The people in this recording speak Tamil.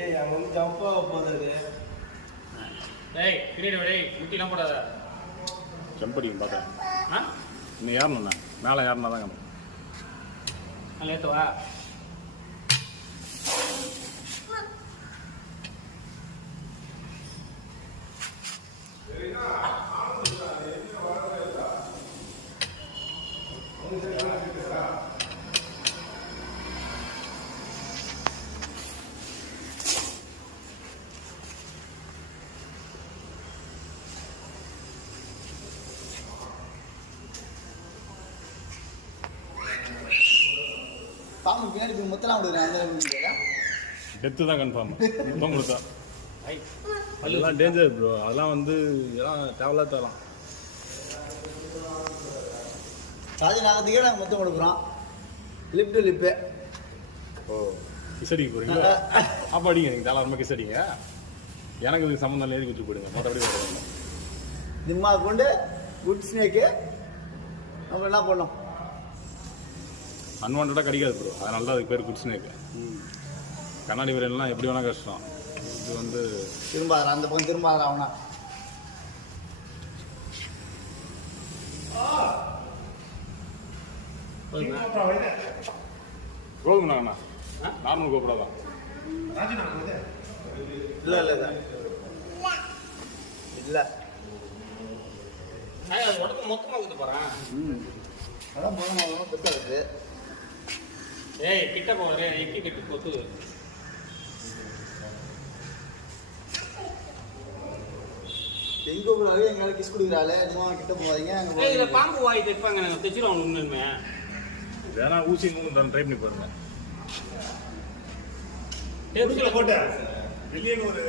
ஏய் அங்க வந்து ஜம்பா போகுது. டேய் கிரீட டேய் முட்டிலாம் போடாத. ஜம்ப் அடிக்கும் பார்த்தேன். ஆ நீ ஏறணும்ண்ணா மேலே ஏறினா தான் கணும். நல்லா ஏற்றுவா. பாம்பு பின்னாடி போய் முத்தலாம் கொடுக்குறேன். டெத்து தான் கன்ஃபார்ம். முத்தம் கொடுத்தா ஐ அதெல்லாம் டேஞ்சர் ப்ரோ. அதெல்லாம் வந்து எல்லாம் தேவையில்லா தரலாம். சார்ஜ் ஆகிறதுக்கே நாங்கள் முத்தம் கொடுக்குறோம். Lip to lip. ஓ கிசடிக்கு போகிறீங்களா? அப்போ அடிங்க நீங்கள் தாராளமாக கிசடிங்க. எனக்கு இதுக்கு சம்மந்தம் இல்லை. எழுதி வச்சு போயிடுங்க. மற்றபடி வரணும். நிம்மா கொண்டு குட் ஸ்னேக்கு நம்ம என்ன பண்ணோம்? அன்வான்டாக கடிக்காது ப்ரோ. அதனால தான் அதுக்கு பேர் குட் ஸ்னேக்கு. கண்ணாடி விரையெல்லாம் எப்படி வேணால் கஷ்டம். இது வந்து திரும்பாத அந்த பக்கம் திரும்பாத அவனா. கோதுங்கண்ணா நார்மல் கோப்படாதான். இல்லை இல்லை இல்லை அது உடம்பு மொத்தமாக கொடுத்து போகிறேன். அதான் போகணும் பெருசாக இருக்குது. ஏய் கிட்ட போகிறேன் எக்கி கட்டி கொத்து. எங்கே போகிறாரு எங்களால் கிஸ் கொடுக்குறாள். சும்மா கிட்ட போகாதீங்க. ஏய் இதில் பாம்பு வாய் தைப்பாங்க. நாங்கள் தைச்சிடுவோம் உண்மையுமே. வேணா ஊசி மூணு ட்ரை பண்ணி பாருங்க. போட்டு வெளியே ஒரு